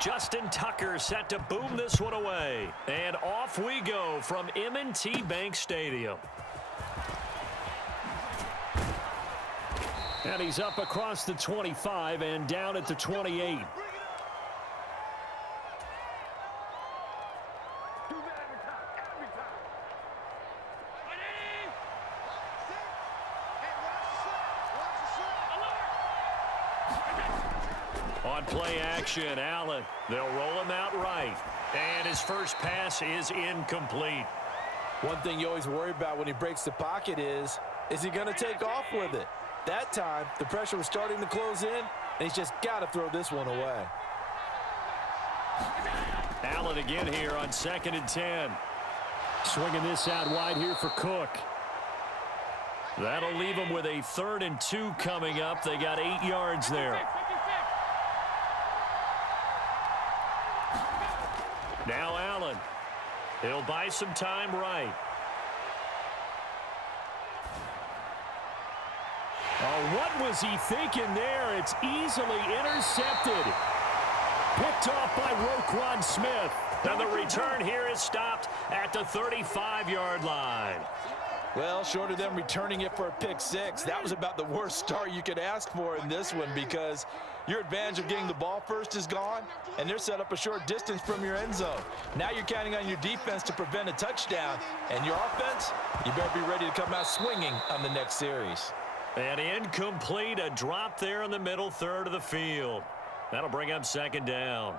Justin Tucker set to boom this one away. And off we go from M&T Bank Stadium. And he's up across the 25 and down at the 28. On play action, Allen. They'll roll him out right. And his first pass is incomplete. One thing you always worry about when he breaks the pocket is he going to take off with it? That time, the pressure was starting to close in, and he's just got to throw this one away. Allen again here on 2nd and 10. Swinging this out wide here for Cook. That'll leave him with a 3rd and 2 coming up. They got 8 yards there. Now Allen. He'll buy some time right. Oh, what was he thinking there? It's easily intercepted. Picked off by Roquan Smith. And the return here is stopped at the 35-yard line. Well, short of them returning it for a pick 6, that was about the worst start you could ask for in this one, because your advantage of getting the ball first is gone, and they're set up a short distance from your end zone. Now you're counting on your defense to prevent a touchdown, and your offense, you better be ready to come out swinging on the next series. And incomplete, a drop there in the middle third of the field. That'll bring up 2nd down.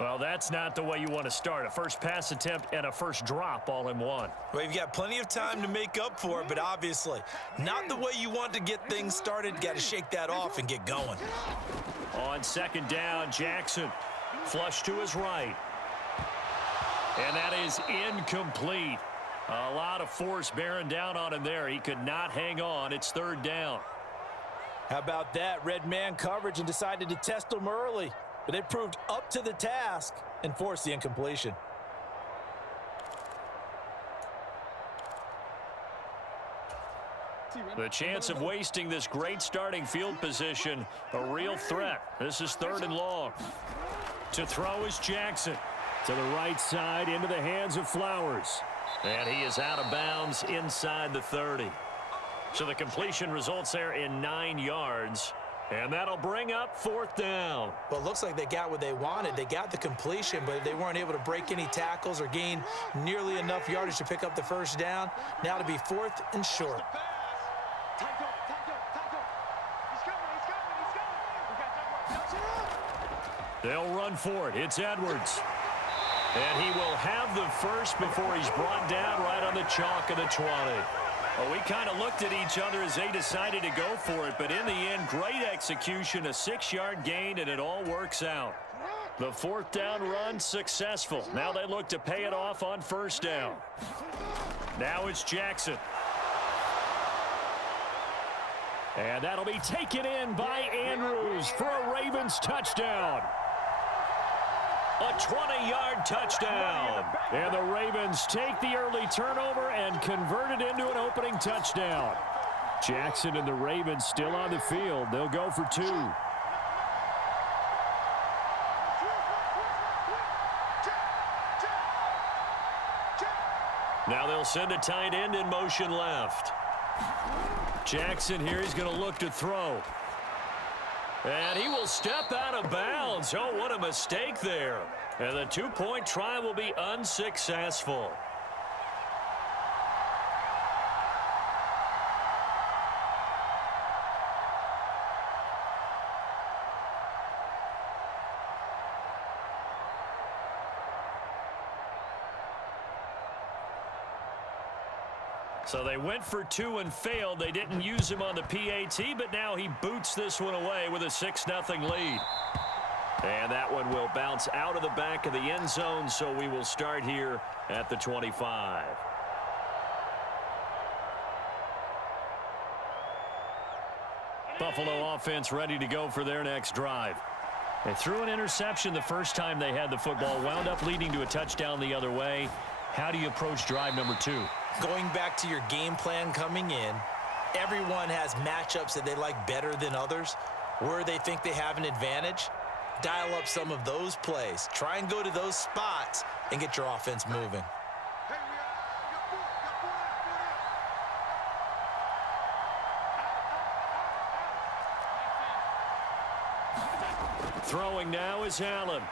Well, that's not the way you want to start. A first pass attempt and a first drop all in one. Well, you've got plenty of time to make up for it, but obviously not the way you want to get things started. Got to shake that off and get going. On 2nd down, Jackson. Flush to his right. And that is incomplete. A lot of force bearing down on him there. He could not hang on. It's 3rd down. How about that? Red man coverage and decided to test him early. But they proved up to the task and forced the incompletion. The chance of wasting this great starting field position, a real threat. This is 3rd and long. To throw is Jackson. To the right side, into the hands of Flowers. And he is out of bounds inside the 30. So the completion results there in 9 yards. And that'll bring up 4th down. Well, it looks like they got what they wanted. They got the completion, but they weren't able to break any tackles or gain nearly enough yardage to pick up the first down. Now to be 4th and short. They'll run for it. It's Edwards. And he will have the first before he's brought down right on the chalk of the 20. Well, we kind of looked at each other as they decided to go for it, but in the end, great execution, a 6-yard gain, and it all works out. The 4th down run successful. Now they look to pay it off on 1st down. Now it's Jackson. And that'll be taken in by Andrews for a Ravens touchdown. A 20-yard touchdown. And the Ravens take the early turnover and convert it into an opening touchdown. Jackson and the Ravens still on the field. They'll go for 2. Now they'll send a tight end in motion left. Jackson here, he's going to look to throw. And he will step out of bounds. Oh, what a mistake there. And the 2-point try will be unsuccessful. So they went for 2 and failed. They didn't use him on the PAT, but now he boots this one away with a 6-0 lead. And that one will bounce out of the back of the end zone, so we will start here at the 25. Buffalo offense ready to go for their next drive. They threw an interception the first time they had the football, wound up leading to a touchdown the other way. How do you approach drive number 2? Going back to your game plan coming in, everyone has matchups that they like better than others, where they think they have an advantage. dial up some of those plays. Try and go to those spots and get your offense moving. Throwing now is Allen.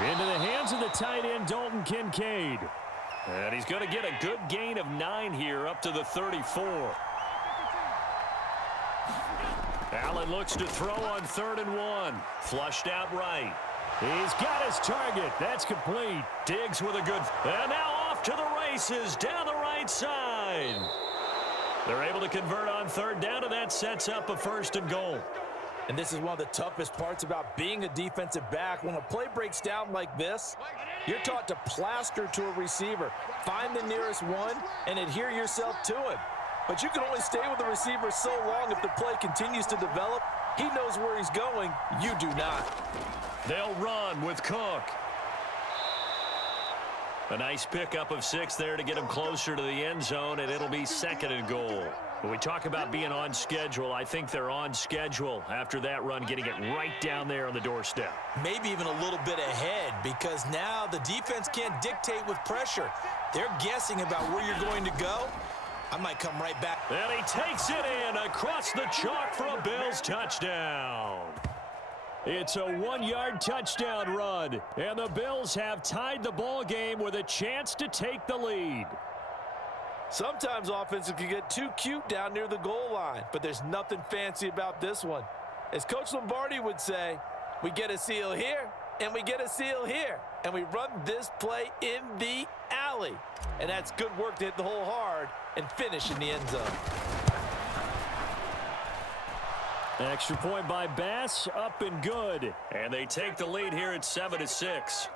Into the hands of the tight end, Dalton Kincaid. And he's going to get a good gain of 9 here up to the 34. Allen looks to throw on 3rd and 1. Flushed out right. He's got his target. That's complete. Diggs with a good... And now off to the races down the right side. They're able to convert on 3rd down, and that sets up a 1st and goal. And this is one of the toughest parts about being a defensive back. When a play breaks down like this, you're taught to plaster to a receiver. Find the nearest one and adhere yourself to him. But you can only stay with the receiver so long if the play continues to develop. He knows where he's going. You do not. They'll run with Cook. A nice pickup of 6 there to get him closer to the end zone, and it'll be 2nd and goal. When we talk about being on schedule, I think they're on schedule after that run, getting it right down there on the doorstep. Maybe even a little bit ahead, because now the defense can't dictate with pressure. They're guessing about where you're going to go. I might come right back. And he takes it in across the chalk for a Bills touchdown. It's a 1-yard touchdown run, and the Bills have tied the ball game with a chance to take the lead. Sometimes offenses can get too cute down near the goal line, but there's nothing fancy about this one. As Coach Lombardi would say, we get a seal here, and we get a seal here, and we run this play in the alley. And that's good work to hit the hole hard and finish in the end zone. Extra point by Bass, up and good. And they take the lead here at 7-6.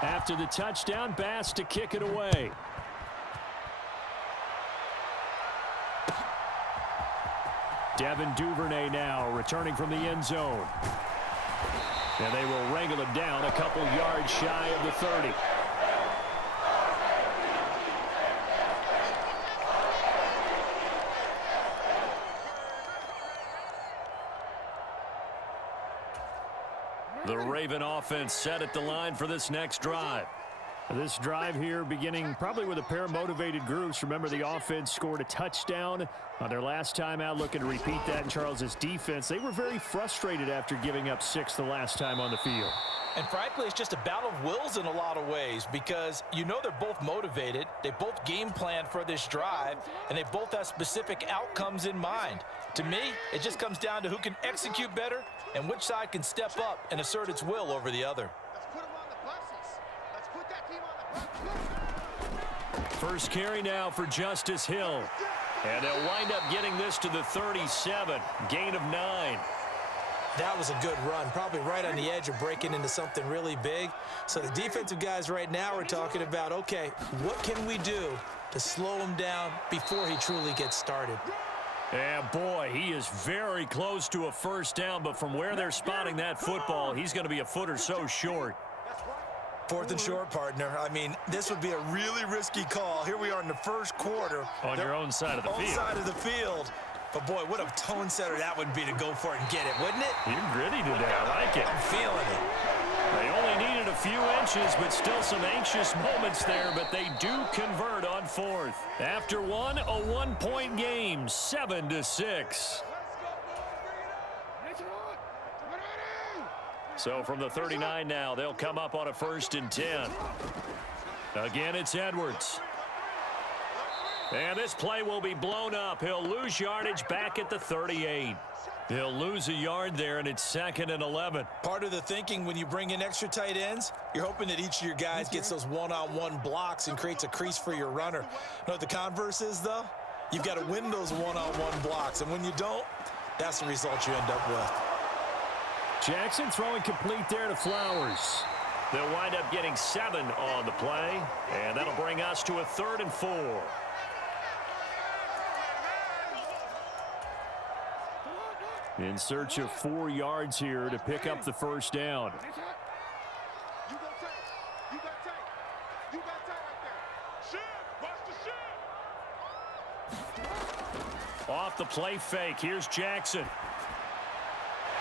After the touchdown, Bass to kick it away. Devin Duvernay now returning from the end zone. And they will wrangle him down a couple yards shy of the 30. The Raven offense set at the line for this next drive. This drive here beginning probably with a pair of motivated groups. Remember, the offense scored a touchdown on their last time out, looking to repeat that in Charles's defense. They were very frustrated after giving up 6 the last time on the field. And frankly, it's just a battle of wills in a lot of ways, because you know they're both motivated, they both game plan for this drive, and they both have specific outcomes in mind. To me, it just comes down to who can execute better and which side can step up and assert its will over the other. First carry now for Justice Hill. And they'll wind up getting this to the 37. Gain of 9. That was a good run, probably right on the edge of breaking into something really big. So the defensive guys right now are talking about, okay, what can we do to slow him down before he truly gets started? And boy, he is very close to a first down, but from where they're spotting that football, he's going to be a foot or so short. 4th and short, partner. I mean, this would be a really risky call. Here we are in the first quarter. On your own side of the field. Side of the field. But, boy, what a tone setter that would be to go for it and get it, wouldn't it? You're gritty today. I like it. I'm feeling it. They only needed a few inches, but still some anxious moments there, but they do convert on 4th. After one, a 1-point game, 7-6. So from the 39 now, they'll come up on a 1st and 10. Again, it's Edwards. And this play will be blown up. He'll lose yardage back at the 38. He'll lose a yard there, and it's 2nd and 11. Part of the thinking when you bring in extra tight ends, you're hoping that each of your guys gets those one-on-one blocks and creates a crease for your runner. You know what the converse is, though? You've got to win those one-on-one blocks, and when you don't, that's the result you end up with. Jackson throwing complete there to Flowers. They'll wind up getting 7 on the play, and that'll bring us to a 3rd and 4. In search of 4 yards here to pick up the first down. Off the play fake, here's Jackson.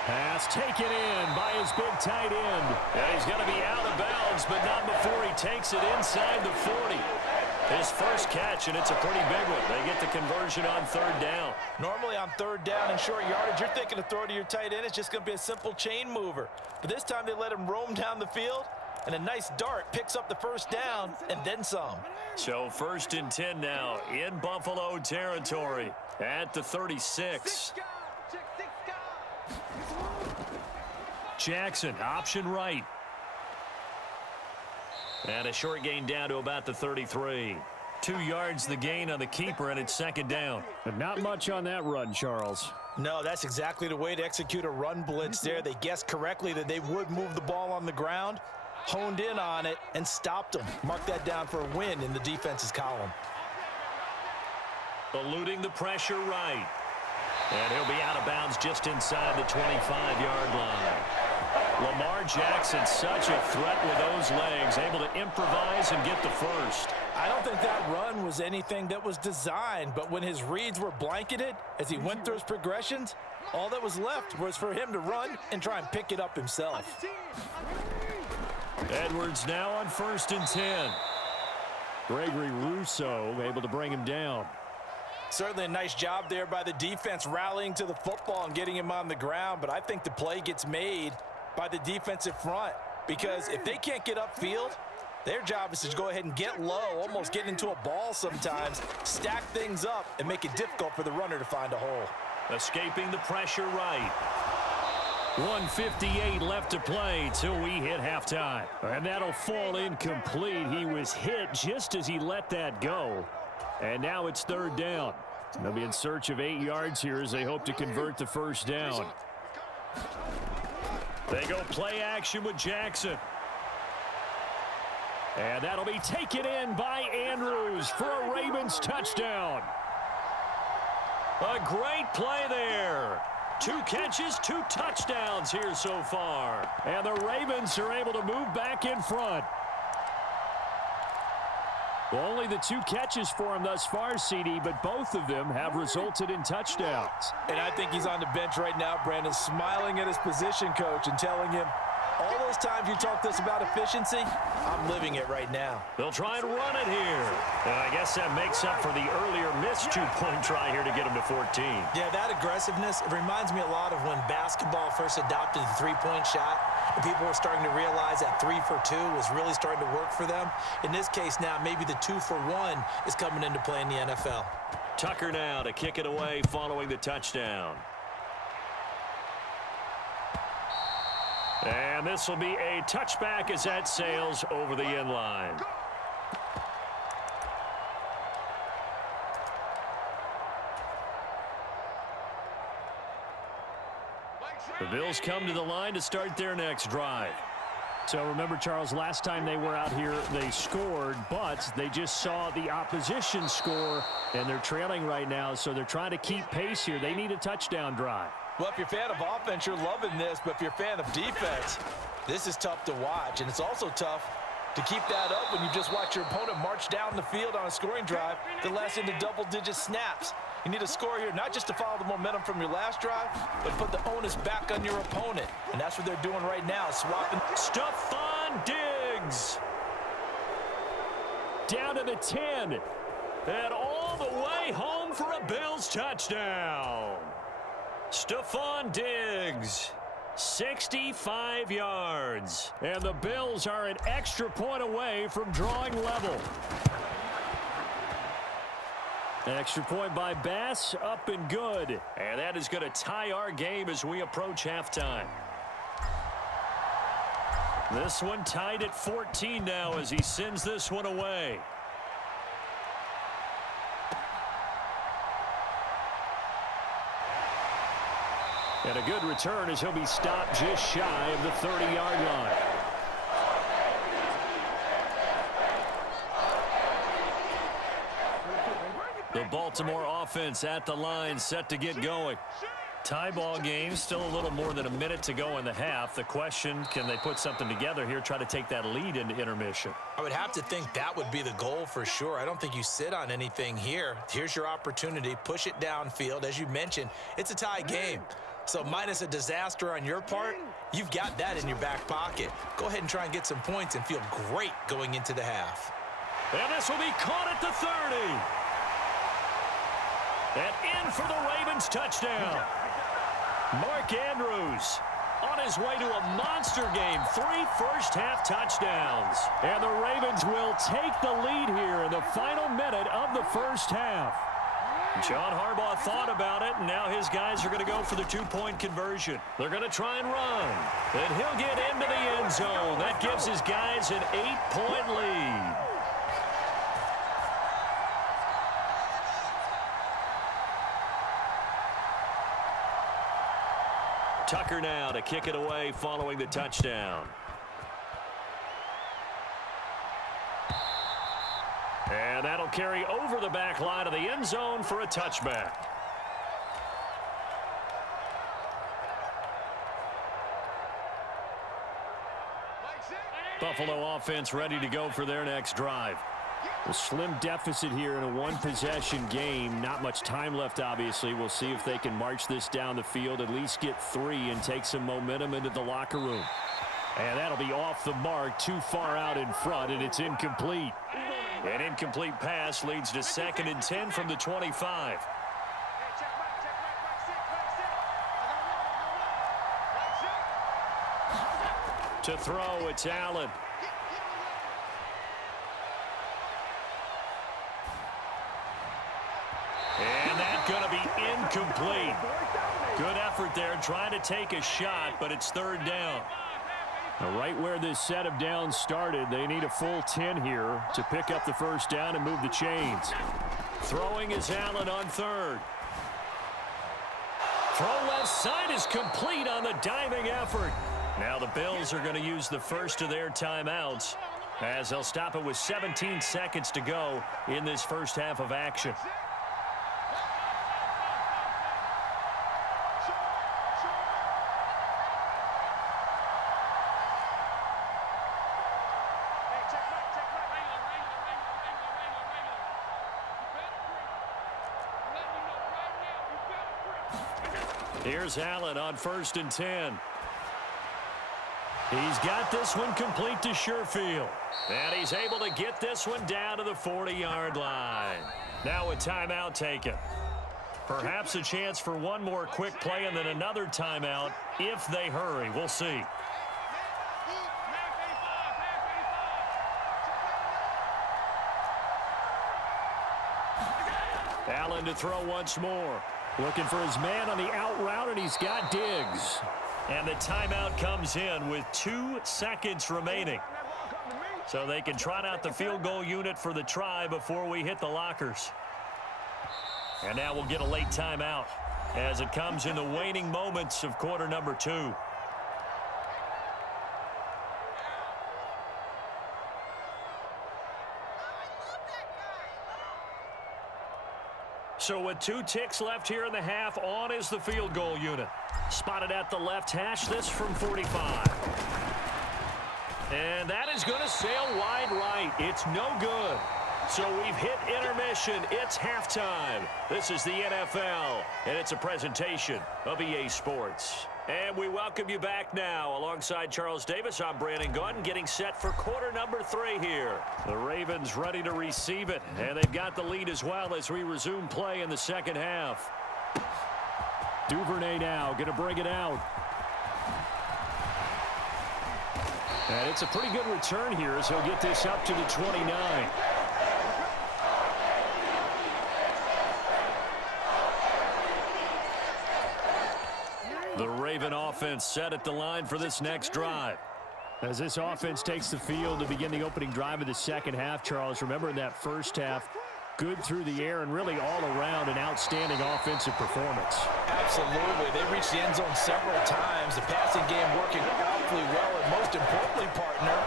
Pass taken in by his big tight end. And he's going to be out of bounds, but not before he takes it inside the 40. His first catch, and it's a pretty big one. They get the conversion on third down. Normally on third down and short yardage, you're thinking to throw to your tight end. It's just going to be a simple chain mover. But this time they let him roam down the field, and a nice dart picks up the first down and then some. So 1st and 10 now in Buffalo territory at the 36. Jackson, option right. And a short gain down to about the 33. 2 yards the gain on the keeper, and it's 2nd down. But not much on that run, Charles. No, that's exactly the way to execute a run blitz there. They guessed correctly that they would move the ball on the ground, honed in on it, and stopped them. Mark that down for a win in the defense's column. Eluding the pressure right. And he'll be out of bounds just inside the 25-yard line. Lamar Jackson, such a threat with those legs, able to improvise and get the first. I don't think that run was anything that was designed, but when his reads were blanketed as he went through his progressions, all that was left was for him to run and try and pick it up himself. Edwards now on 1st and 10. Gregory Rousseau able to bring him down. Certainly a nice job there by the defense rallying to the football and getting him on the ground, but I think the play gets made by the defensive front, because if they can't get upfield, their job is to go ahead and get low, almost get into a ball sometimes, stack things up, and make it difficult for the runner to find a hole. Escaping the pressure right. 1:58 left to play till we hit halftime. And that'll fall incomplete. He was hit just as he let that go. And now it's 3rd down. They'll be in search of 8 yards here as they hope to convert the first down. They go play action with Jackson. And that'll be taken in by Andrews for a Ravens touchdown. A great play there. 2 catches, 2 touchdowns here so far. And the Ravens are able to move back in front. Well, only the 2 catches for him thus far, CD, but both of them have resulted in touchdowns. And I think he's on the bench right now, Brandon, smiling at his position coach and telling him, all those times you talk to us about efficiency, I'm living it right now. They'll try and run it here. And I guess that makes up for the earlier missed 2-point try here to get him to 14. Yeah, that aggressiveness, it reminds me a lot of when basketball first adopted the 3-point shot. And people were starting to realize that 3 for 2 was really starting to work for them. In this case now, maybe the 2 for 1 is coming into play in the NFL. Tucker now to kick it away following the touchdown. And this will be a touchback as that sails over the end line. The Bills come to the line to start their next drive. So remember, Charles, last time they were out here, they scored, but they just saw the opposition score, and they're trailing right now, so they're trying to keep pace here. They need a touchdown drive. Well, if you're a fan of offense, you're loving this, but if you're a fan of defense, this is tough to watch, and it's also tough to keep that up when you just watch your opponent march down the field on a scoring drive that lasts into double-digit snaps. You need a score here, not just to follow the momentum from your last drive, but put the onus back on your opponent. And that's what they're doing right now, swapping. Stephon Diggs. Down to the 10. And all the way home for a Bills touchdown. Stephon Diggs. 65 yards. And the Bills are an extra point away from drawing level. Extra point by Bass, up and good. And that is going to tie our game as we approach halftime. This one tied at 14 now as he sends this one away. And a good return as he'll be stopped just shy of the 30-yard line. The Baltimore offense at the line, set to get going. Tie ball game, still a little more than a minute to go in the half. The question, can they put something together here, try to take that lead into intermission? I would have to think that would be the goal for sure. I don't think you sit on anything here. Here's your opportunity. Push it downfield. As you mentioned, it's a tie game. So minus a disaster on your part, you've got that in your back pocket. Go ahead and try and get some points and feel great going into the half. And this will be caught at the 30. And in for the Ravens touchdown. Mark Andrews on his way to a monster game. 3 first-half touchdowns. And the Ravens will take the lead here in the final minute of the first half. John Harbaugh thought about it, and now his guys are going to go for the 2-point conversion. They're going to try and run. And he'll get into the end zone. That gives his guys an 8-point lead. Tucker now to kick it away following the touchdown. And that'll carry over the back line of the end zone for a touchback. Buffalo offense ready to go for their next drive. A slim deficit here in a one-possession game. Not much time left, obviously. We'll see if they can march this down the field, at least get 3 and take some momentum into the locker room. And that'll be off the mark, too far out in front, and it's incomplete. An incomplete pass leads to 2nd and 10 from the 25. To throw, it's Allen. And that's going to be incomplete. Good effort there, trying to take a shot, but it's 3rd down. Now, right where this set of downs started, they need a full 10 here to pick up the first down and move the chains. Throwing is Allen on 3rd. Throw left side is complete on the diving effort. Now the Bills are going to use the first of their timeouts as they'll stop it with 17 seconds to go in this first half of action. Here's Allen on 1st and 10. He's got this one complete to Sherfield. And he's able to get this one down to the 40-yard line. Now a timeout taken. Perhaps a chance for one more quick play and then another timeout if they hurry. We'll see. Allen to throw once more. Looking for his man on the out route, and he's got Diggs. And the timeout comes in with 2 seconds remaining. So they can trot out the field goal unit for the try before we hit the lockers. And now we'll get a late timeout as it comes in the waning moments of quarter number 2. So with 2 ticks left here in the half, on is the field goal unit. Spotted at the left hash, this from 45. And that is going to sail wide right. It's no good. So we've hit intermission. It's halftime. This is the NFL, and it's a presentation of EA Sports. And we welcome you back now. Alongside Charles Davis, I'm Brandon Gaudin, getting set for quarter number 3 here. The Ravens ready to receive it, and they've got the lead as well as we resume play in the second half. Duvernay now going to bring it out. And it's a pretty good return here as he'll get this up to the 29. The Raven offense set at the line for this next drive. As this offense takes the field to begin the opening drive of the second half, Charles, remember in that first half, good through the air and really all around an outstanding offensive performance. Absolutely. They reached the end zone several times. The passing game working awfully well, and most importantly, partner,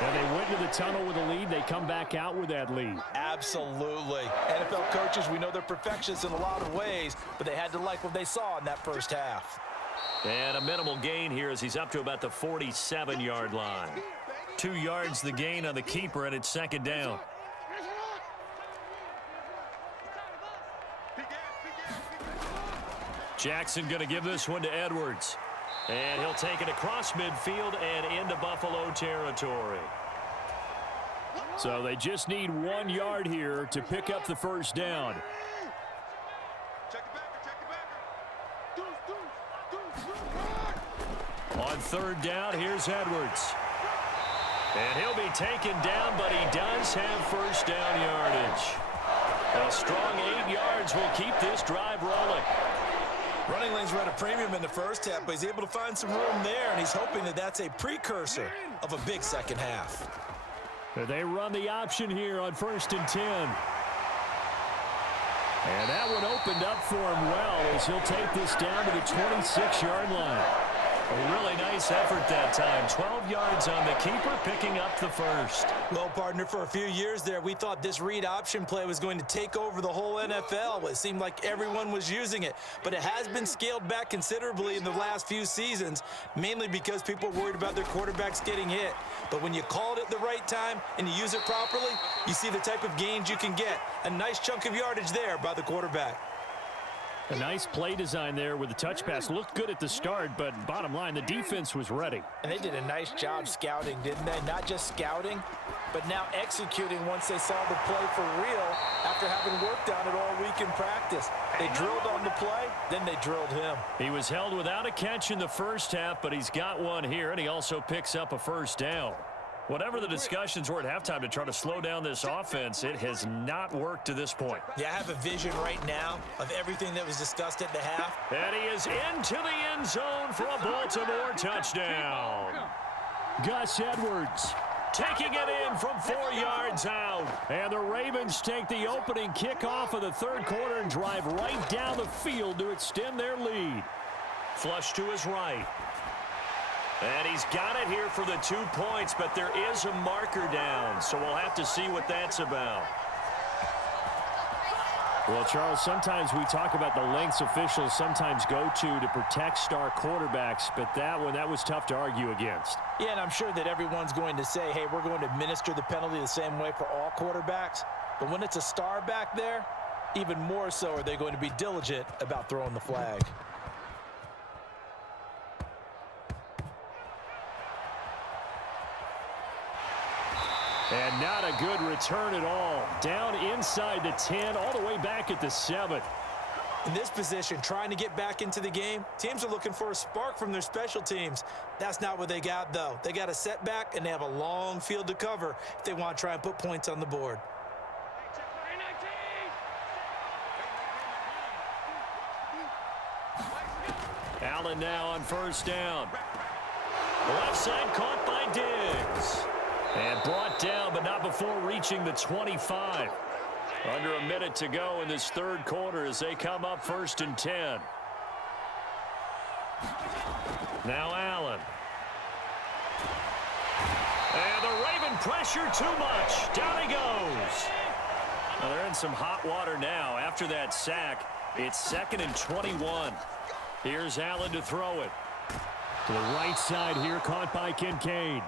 And they went into the tunnel with a lead, they come back out with that lead. Absolutely. NFL coaches, we know they're perfectionists in a lot of ways, but they had to like what they saw in that first half. And a minimal gain here as he's up to about the 47-yard line. 2 yards the gain on the keeper, and it's second down. Jackson going to give this one to Edwards. And he'll take it across midfield and into Buffalo territory. So they just need 1 yard here to pick up the first down. On third down, here's Edwards. And he'll be taken down, but he does have first down yardage. A strong 8 yards will keep this drive rolling. Running lanes were at a premium in the first half, but he's able to find some room there, and he's hoping that that's a precursor of a big second half. They run the option here on 1st and 10. And that one opened up for him well as he'll take this down to the 26-yard line. A really nice effort that time. 12 yards on the keeper, picking up the first. Well, partner, for a few years there, we thought this read option play was going to take over the whole NFL. It seemed like everyone was using it, but it has been scaled back considerably in the last few seasons, mainly because people are worried about their quarterbacks getting hit. But when you call it at the right time and you use it properly, you see the type of gains you can get. A nice chunk of yardage there by the quarterback. A nice play design there with the touch pass. Looked good at the start, but bottom line, the defense was ready. And they did a nice job scouting, didn't they? Not just scouting, but now executing once they saw the play for real after having worked on it all week in practice. They drilled on the play, then they drilled him. He was held without a catch in the first half, but he's got one here, and he also picks up a first down. Whatever the discussions were at halftime to try to slow down this offense, it has not worked to this point. Yeah, I have a vision right now of everything that was discussed at the half. And he is into the end zone for a Baltimore touchdown. Gus Edwards taking it in from 4 yards out. And the Ravens take the opening kickoff of the third quarter and drive right down the field to extend their lead. Flush to his right. And he's got it here for the 2 points, but there is a marker down, so we'll have to see what that's about. Well, Charles, sometimes we talk about the lengths officials sometimes go to protect star quarterbacks, but that one, that was tough to argue against. Yeah, and I'm sure that everyone's going to say, hey, we're going to administer the penalty the same way for all quarterbacks. But when it's a star back there, even more so are they going to be diligent about throwing the flag. And not a good return at all. Down inside the 10, all the way back at the 7. In this position, trying to get back into the game, teams are looking for a spark from their special teams. That's not what they got, though. They got a setback, and they have a long field to cover if they want to try and put points on the board. Allen now on first down. Left side caught by Diggs. And brought down, but not before reaching the 25. Under a minute to go in this third quarter as they come up 1st and 10. Now Allen. And the Raven pressure too much. Down he goes. Well, they're in some hot water now. After that sack, it's 2nd and 21. Here's Allen to throw it. To the right side here, caught by Kincaid.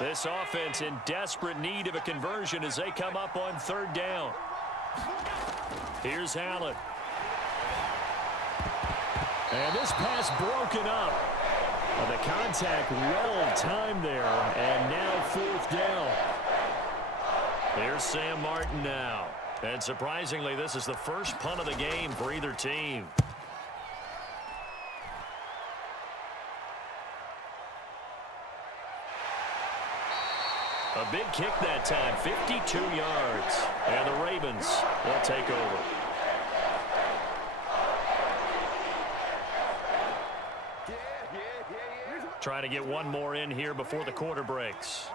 This offense in desperate need of a conversion as they come up on 3rd down. Here's Allen. And this pass broken up. The contact well timed there, and now 4th down. Here's Sam Martin now. And surprisingly, this is the first punt of the game for either team. A big kick that time, 52 yards. And the Ravens will take over. Trying to get one more in here before the quarter breaks.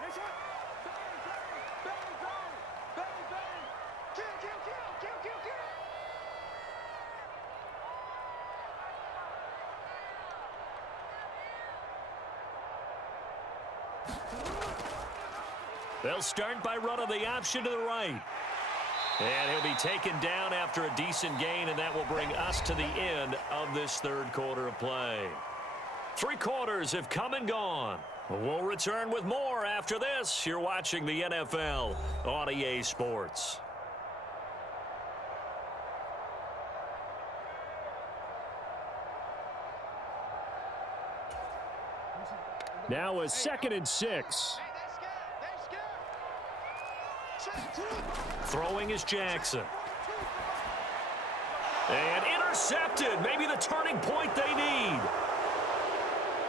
They'll start by running the option to the right. And he'll be taken down after a decent gain, and that will bring us to the end of this third quarter of play. 3 quarters have come and gone. We'll return with more after this. You're watching the NFL on EA Sports. Now a 2nd and 6. Throwing is Jackson. And intercepted. Maybe the turning point they need.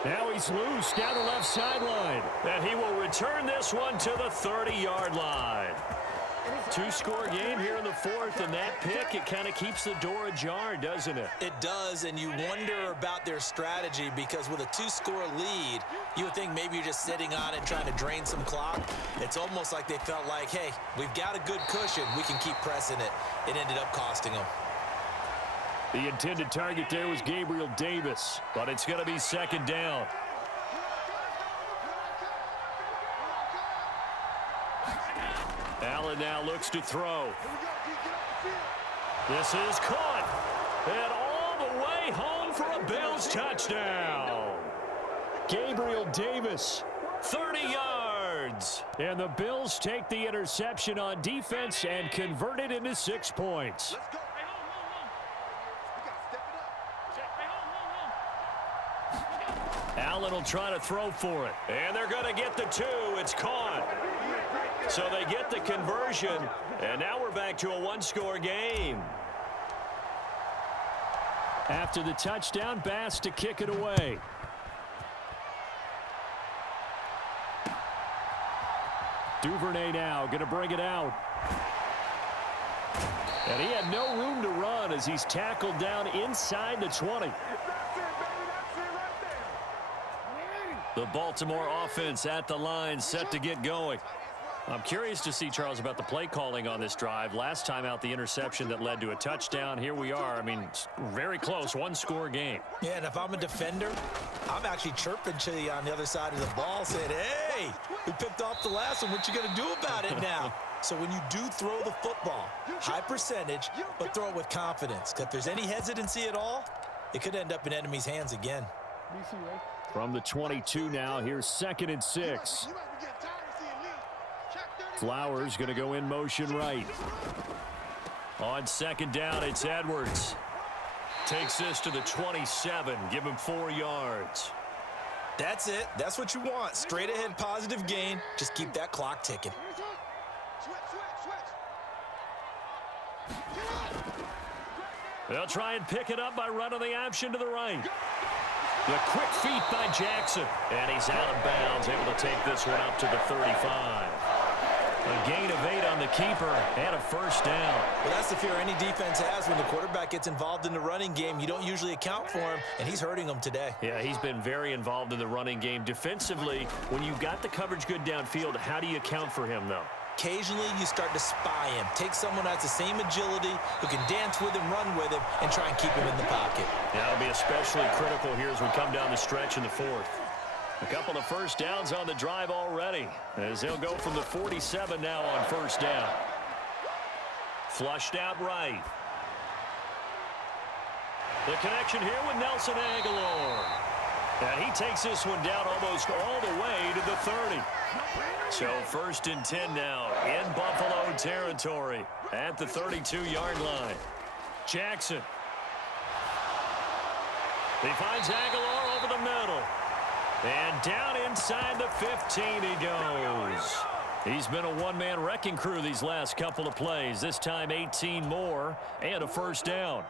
Now he's loose down the left sideline. And he will return this one to the 30-yard line. 2-score game here in the 4th, and that pick, it kind of keeps the door ajar, doesn't it? It does, and you wonder about their strategy because with a 2-score lead, you would think maybe you're just sitting on it trying to drain some clock. It's almost like they felt like, hey, we've got a good cushion. We can keep pressing it. It ended up costing them. The intended target there was Gabriel Davis, but it's going to be 2nd down. Allen now looks to throw. This is caught. And all the way home for a Bills touchdown. Gabriel Davis. 30 yards. And the Bills take the interception on defense and convert it into 6 points. Allen will try to throw for it. And they're going to get the 2. It's caught. So they get the conversion. And now we're back to a 1-score game. After the touchdown, Bass to kick it away. Duvernay now going to bring it out. And he had no room to run as he's tackled down inside the 20. The Baltimore offense at the line, set to get going. I'm curious to see, Charles, about the play calling on this drive. Last time out, the interception that led to a touchdown. Here we are. I mean, very close, 1-score game. Yeah, and if I'm a defender, I'm actually chirping to you on the other side of the ball saying, hey, we picked off the last one. What you going to do about it now? So when you do throw the football, high percentage, but throw it with confidence. Because if there's any hesitancy at all, it could end up in enemy's hands again. From the 22 now, here's 2nd and 6. Flowers going to go in motion right. On 2nd down, it's Edwards. Takes this to the 27. Give him 4 yards. That's it. That's what you want. Straight ahead positive gain. Just keep that clock ticking. They'll try and pick it up by running the option to the right. The quick feet by Jackson. And he's out of bounds, able to take this one up to the 35. A gain of 8 on the keeper and a 1st down. Well, that's the fear any defense has when the quarterback gets involved in the running game. You don't usually account for him, and he's hurting them today. Yeah, he's been very involved in the running game. Defensively, when you've got the coverage good downfield, how do you account for him, though? Occasionally, you start to spy him. Take someone who has the same agility, who can dance with him, run with him, and try and keep him in the pocket. That'll be especially critical here as we come down the stretch in the 4th. A couple of 1st downs on the drive already, as they'll go from the 47 now on 1st down. Flushed out right. The connection here with Nelson Aguilar. And he takes this one down almost all the way to the 30. So 1st and 10 now in Buffalo territory at the 32-yard line. Jackson. He finds Aguilar over the middle. And down inside the 15 he goes. He's been a one-man wrecking crew these last couple of plays. This time 18 more and a 1st down.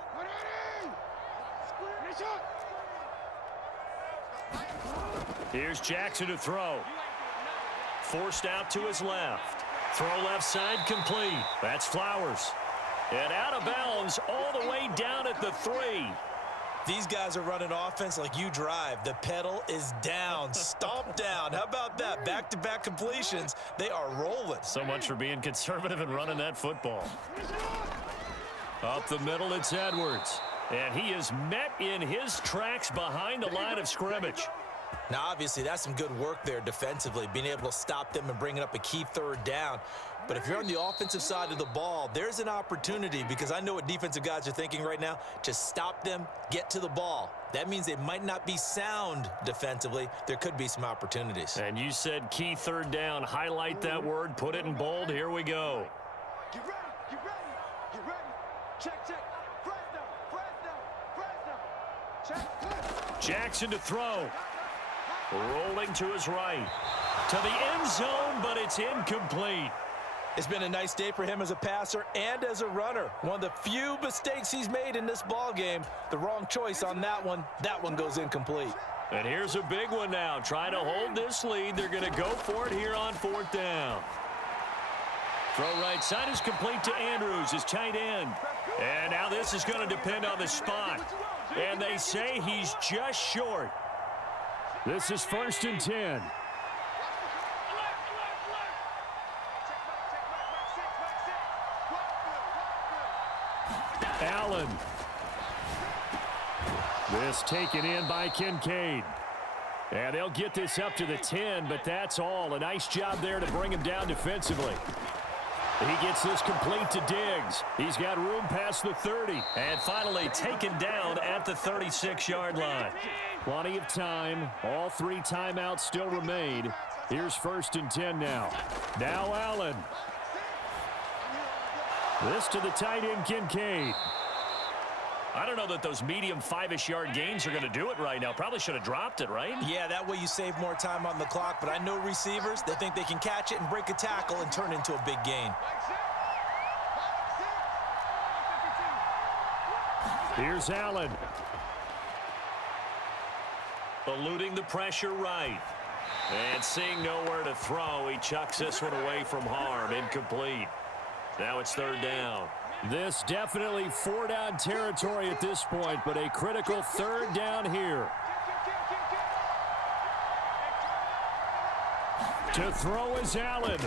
Here's Jackson to throw. Forced out to his left. Throw left side complete. That's Flowers. And out of bounds all the way down at the 3. These guys are running offense like you drive. The pedal is down, stomp down. How about that? Back-to-back completions. They are rolling. So much for being conservative and running that football. Up the middle, it's Edwards. And he is met in his tracks behind the line of scrimmage. Now, obviously, that's some good work there defensively, being able to stop them and bringing up a key third down. But if you're on the offensive side of the ball, there's an opportunity, because I know what defensive guys are thinking right now, to stop them, get to the ball. That means they might not be sound defensively. There could be some opportunities. And you said key third down. Highlight that word, put it in bold. Here we go. Get ready, get ready, get ready. Check, check. Fresno. Check. Jackson to throw. Rolling to his right. To the end zone, but it's incomplete. It's been a nice day for him as a passer and as a runner. One of the few mistakes he's made in this ball game. The wrong choice on that one. That one goes incomplete. And here's a big one now. Trying to hold this lead. They're going to go for it here on fourth down. Throw right side is complete to Andrews, his tight end. And now this is going to depend on the spot. And they say he's just short. This is 1st and 10. Allen. This taken in by Kincaid. And they'll get this up to the 10, but that's all. A nice job there to bring him down defensively. He gets this complete to Diggs. He's got room past the 30. And finally taken down at the 36-yard line. Plenty of time. All 3 timeouts still remain. Here's 1st and 10 now. Now Allen. This to the tight end, Kincaid. I don't know that those medium 5-ish yard gains are going to do it right now. Probably should have dropped it, right? Yeah, that way you save more time on the clock. But I know receivers, they think they can catch it and break a tackle and turn into a big gain. Here's Allen. Eluding the pressure right. And seeing nowhere to throw, he chucks this one away from harm. Incomplete. Now it's 3rd down. This definitely 4-down territory at this point, but a critical 3rd down here. To throw is Allen.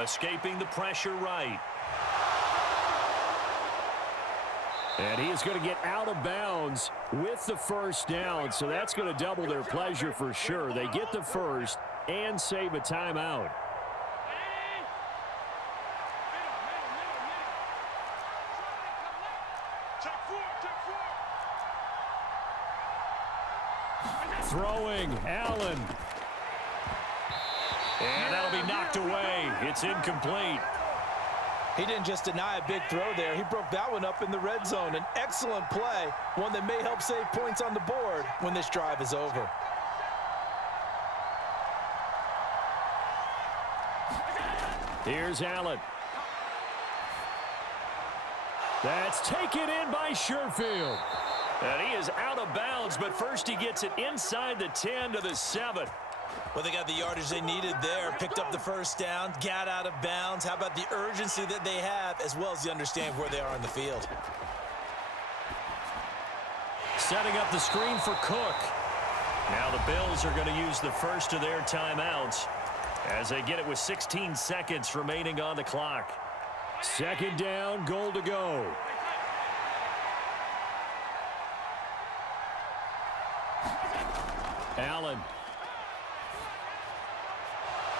Escaping the pressure right. And he is going to get out of bounds with the 1st down, so that's going to double their pleasure for sure. They get the 1st and save a timeout. Throwing, Allen. And that'll be knocked away. It's incomplete. He didn't just deny a big throw there. He broke that one up in the red zone. An excellent play, one that may help save points on the board when this drive is over. Here's Allen. That's taken in by Sherfield. And he is out of bounds, but first he gets it inside the 10 to the 7. Well, they got the yardage they needed there, picked up the 1st down, got out of bounds. How about the urgency that they have, as well as the understand where they are on the field? Setting up the screen for Cook. Now the Bills are going to use the first of their timeouts as they get it with 16 seconds remaining on the clock. 2nd down, goal to go. Allen.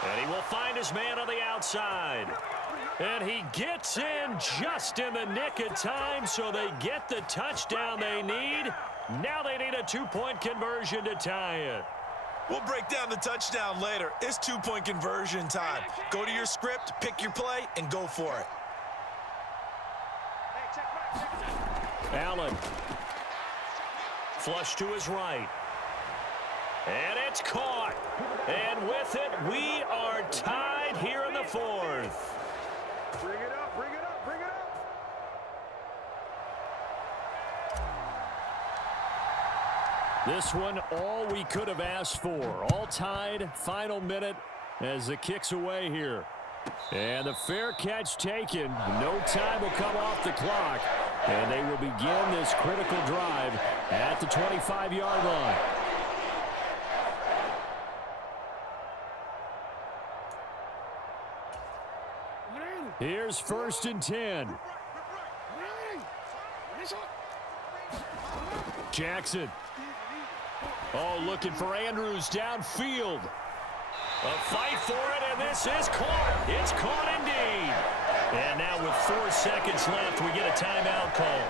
And he will find his man on the outside. And he gets in just in the nick of time, so they get the touchdown they need. Now they need a 2-point conversion to tie it. We'll break down the touchdown later. It's 2-point conversion time. Go to your script, pick your play, and go for it. Allen. Flush to his right. And it's caught. And with it, we are tied here in the 4th. Bring it up, bring it up, bring it up. This one, all we could have asked for. All tied, final minute as the kick's away here. And the fair catch taken. No time will come off the clock. And they will begin this critical drive at the 25-yard line. Here's 1st and 10. Jackson. Oh, looking for Andrews downfield. A fight for it, and this is caught. It's caught indeed. And now with 4 seconds left, we get a timeout call.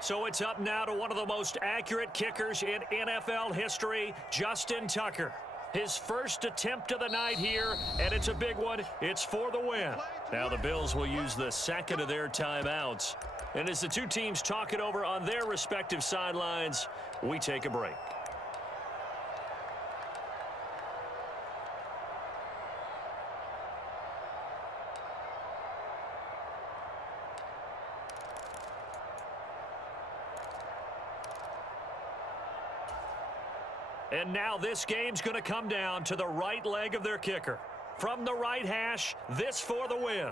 So it's up now to one of the most accurate kickers in NFL history, Justin Tucker. His first attempt of the night here, and it's a big one. It's for the win. Now the Bills will use the second of their timeouts. And as the two teams talk it over on their respective sidelines, we take a break. And now this game's going to come down to the right leg of their kicker. From the right hash, this for the win.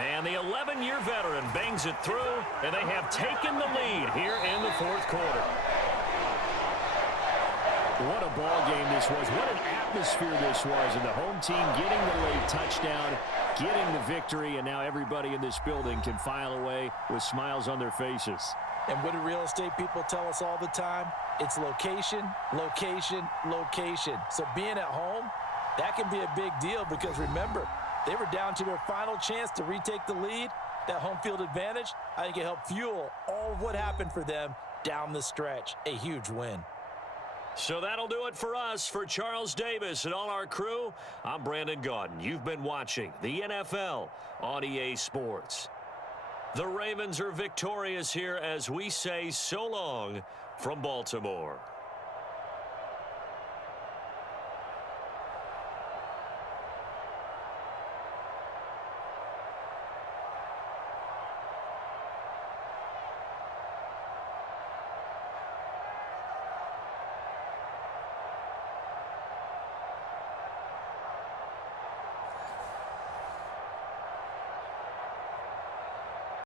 And the 11-year veteran bangs it through, and they have taken the lead here in the fourth quarter. What a ball game this was. What an atmosphere this was. And the home team getting the late touchdown, getting the victory, and now everybody in this building can file away with smiles on their faces. And what do real estate people tell us all the time? It's location, location, location. So being at home, that can be a big deal because remember, they were down to their final chance to retake the lead. That home field advantage, I think it helped fuel all of what happened for them down the stretch. A huge win. So that'll do it for us. For Charles Davis and all our crew, I'm Brandon Gaudin. You've been watching the NFL on EA Sports. The Ravens are victorious here as we say so long from Baltimore.